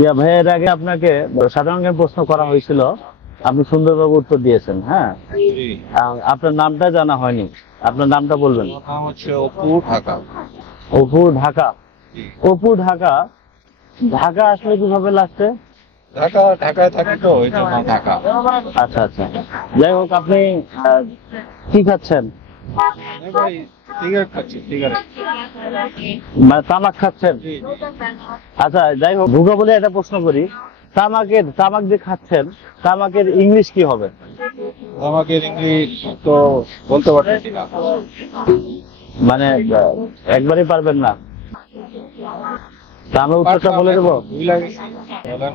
ইয়া ভাই, এর আগে আপনাকে সাধারণ জ্ঞান প্রশ্ন করা হয়েছিল, আপনি সুন্দরভাবে উত্তর দিয়েছেন। হ্যাঁ, জি। আপনার নামটা জানা হয়নি, আপনার নামটা বলবেন। আমার নাম হচ্ছে অপু, ঢাকা। অপু, ঢাকা। জি। অপু, ঢাকা। ঢাকা আসলে কিভাবে লাগছে? ঢাকায় থাকি তো, এই জন্য ঢাকা। আচ্ছা আচ্ছা, যাই হোক, আপনি কি খাচ্ছেন? এই ভাই, সিগারেট খাচ্ছি, সিগারেট। মানে তামাক খাচ্ছেন? জি, জি। আচ্ছা, যাই হোক, ভুগা বলে একটা প্রশ্ন করি। তামাক যে খাচ্ছেন, তামাকের ইংলিশ কি হবে? আমাকে ইংলিশ তো বলতে পারতেছি না। মানে একবারই পারবেন না? তা আমি উত্তরটা বলে দেবো। ভুলে গেছি। বলেন।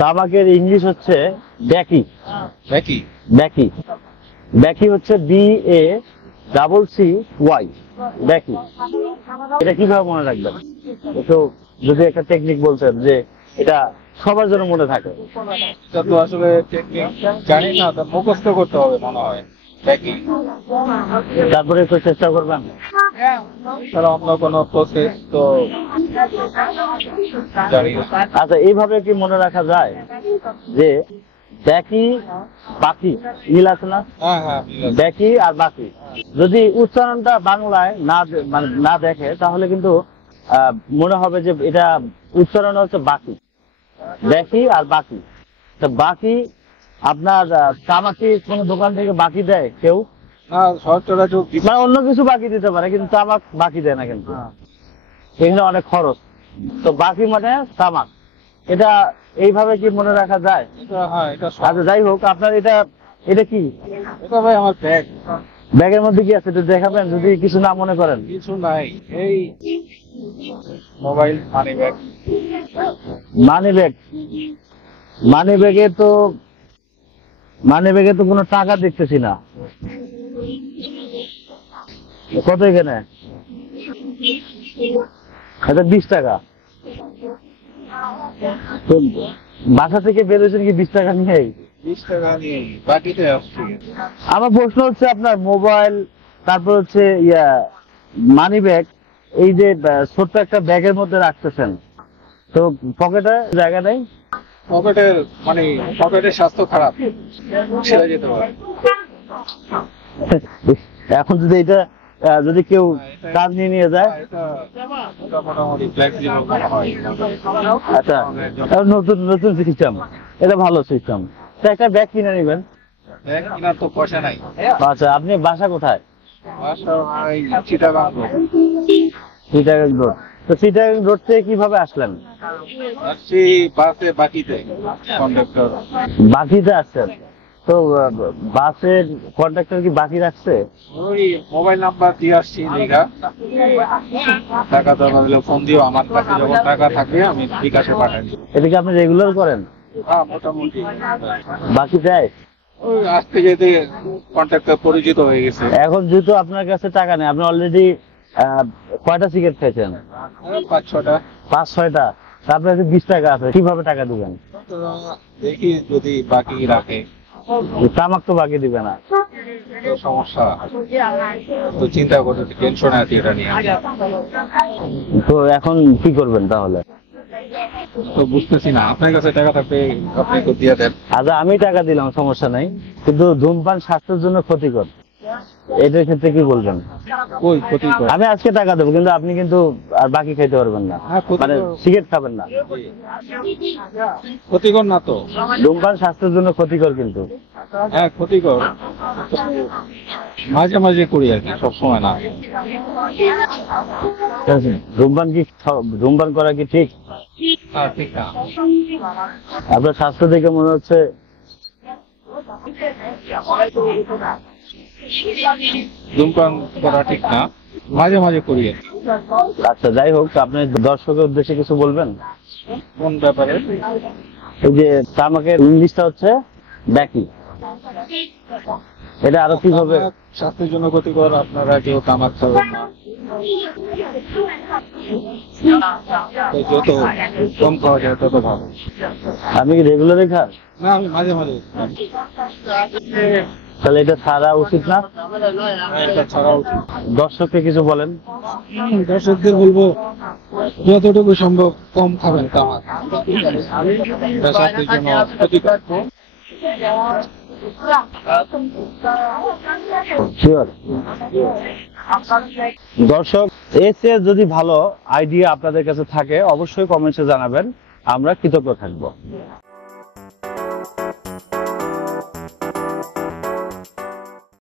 তামাকের ইংলিশ হচ্ছে ব্যাকি। ব্যাকি। ব্যাকি। ব্যাকি হচ্ছে BACCY, ব্যাকি। এটা কিভাবে মনে রাখবেন? একটু যদি একটা টেকনিক বলতেন যে এটা সবার জন্য মনে থাকে। এটা তো আসলে টেকনিক জানি না, তো মুখস্থ করতে হবে মনে হয়। ব্যাকি। তারপরে একটু চেষ্টা করবেন। তাহলে অন্য কোনো প্রসেস তো জানি না। আচ্ছা, এইভাবে কি মনে রাখা যায় যে ব্যাকি বাকি মিল আছে না? হ্যাঁ, হ্যাঁ, মিল আছে। ব্যাকি আর বাকি যদি উচ্চারণটা বাংলায় মানে না দেখে, তাহলে কিন্তু মনে হবে যে এটা উচ্চারণ হচ্ছে বাকি। ব্যাকি আর বাকি। তো বাকি আপনার তামাকি কোনো দোকান থেকে বাকি দেয় কেউ? না, সচরাচর মানে অন্য কিছু বাকি দিতে পারে, কিন্তু তামাক বাকি দেয় না কিন্তু। এখানে অনেক খরচ। তো বাকি মানে তামাক। এটা এইভাবে কি মনে রাখা যায়? হ্যাঁ, এটা আচ্ছা, যাই হোক, আপনার এটা কি? এটা ভাই আমার ব্যাগ। ব্যাগের মধ্যে কি আছে একটু দেখাবেন, যদি কিছু না মনে করেন। কিছু নাই, এই mobile, money bag. Money bag. Money ব্যাগে তো মানি ব্যাগে তো কোনো টাকা দেখতেছি না। কত এখানে? আচ্ছা, 20 টাকা। তো বাসা থেকে বেরোছেন কি 20 টাকা নিয়ে? 20 টাকা নিয়ে বাকিতে আসছি। আমার প্রশ্ন হচ্ছে, আপনার মোবাইল, তারপর হচ্ছে মানি ব্যাগ, এই যে ছোট্ট একটা ব্যাগের মধ্যে রাখতেছেন, তো পকেটে জায়গা নেই? পকেটের মানে পকেটের স্বাস্থ্য খারাপ, ছেড়ে যেতে পারে। এখন যদি এটা যদি কেউ কাজ নিয়ে যায়? এটা মোটামুটি ফ্লেক্সিবল মনে হয়। আচ্ছা, নতুন নতুন সিস্টেম, এটা ভালো সিস্টেম। তো একটা ব্যাগ কিনে নেবেন। ব্যাগ কেনার তো পয়সা নাই। আচ্ছা, আপনি বাসা কোথায়? বাসা ভাই চিটাগাং রোড। চিটাগাং রোড। তো চিটাগাং রোড থেকে কিভাবে আসলেন? আসছি বাসে বাকিতে, কন্ডাক্টর। বাকিতে আসছেন? তো বাসের কন্ট্রাক্টর কি বাকি রাখছে? ওই মোবাইল নাম্বার দিয়ে আসছি লেখা, টাকা দরকার হলে ফোন দিও, আমার কাছে যখন টাকা থাকবে আমি বিকাশে পাঠাই দিই। এদিকে আপনি রেগুলার করেন? হ্যাঁ, মোটামুটি। বাকি দেয়? ওই আসতে যেতে কন্ট্রাক্টর পরিচিত হয়ে গেছে। এখন যেহেতু আপনার কাছে টাকা নেই, আপনি অলরেডি কয়টা সিগারেট খেয়েছেন? 5-6টা। 5-6টা। তারপরে 20 টাকা আছে, কিভাবে টাকা দিবেন? তো দেখি যদি বাকি রাখে। তামাক তো বাকি দিবে না। তো সমস্যা, তো চিন্তা করতে টেনশনে আছি এটা নিয়ে। তো এখন কি করবেন তাহলে? তো বুঝতেছি না, আপনার কাছে টাকা থাকবে আপনি তো দিয়ে দেন। আচ্ছা, আমি টাকা দিলাম, সমস্যা নাই, কিন্তু ধূমপান স্বাস্থ্যের জন্য ক্ষতিকর, এটার ক্ষেত্রে কি বলবেন? ওই ক্ষতিকর। আমি আজকে টাকা দেবো, কিন্তু আপনি কিন্তু আর বাকি খাইতে পারবেন না, হ্যাঁ, ক্ষতিকর। মানে সিগারেট খাবেন না। ক্ষতিকর না তো? ধূমপান স্বাস্থ্যের জন্য ক্ষতিকর কিন্তু। হ্যাঁ, ক্ষতিকর। মাঝে মাঝে করি আর কি, সবসময় না। ধূমপান করা কি ঠিক? হ্যাঁ, ঠিক না। আপনার স্বাস্থ্য দেখে মনে হচ্ছে। ধূমপান করা ঠিক না, মাঝে মাঝে করি আর কি। আচ্ছা, যাই হোক, আপনি দর্শকের উদ্দেশ্যে কিছু বলবেন? কোন ব্যাপারে? এই যে তামাকের ইংলিশটা হচ্ছে ব্যাকি, এটা আরো কিভাবে? স্বাস্থ্যের জন্য ক্ষতিকর, আপনারা কেউ তামাক খাবেন না। তো যত কম খাওয়া যায় তত ভালো। আমি কি রেগুলারই খান? না, আমি মাঝে মাঝে। তাহলে এটা ছাড়া উচিত না? এটা ছাড়া উচিত। দর্শককে কিছু বলেন। দর্শকদের বলবো যতটুকু সম্ভব কম খাবেন তামাক, এটা স্বাস্থ্যের জন্য ক্ষতিকর। Sure. দর্শক, এর চেয়ে যদি ভালো আইডিয়া আপনাদের কাছে থাকে অবশ্যই কমেন্টসে জানাবেন, আমরা কৃতজ্ঞ থাকবো।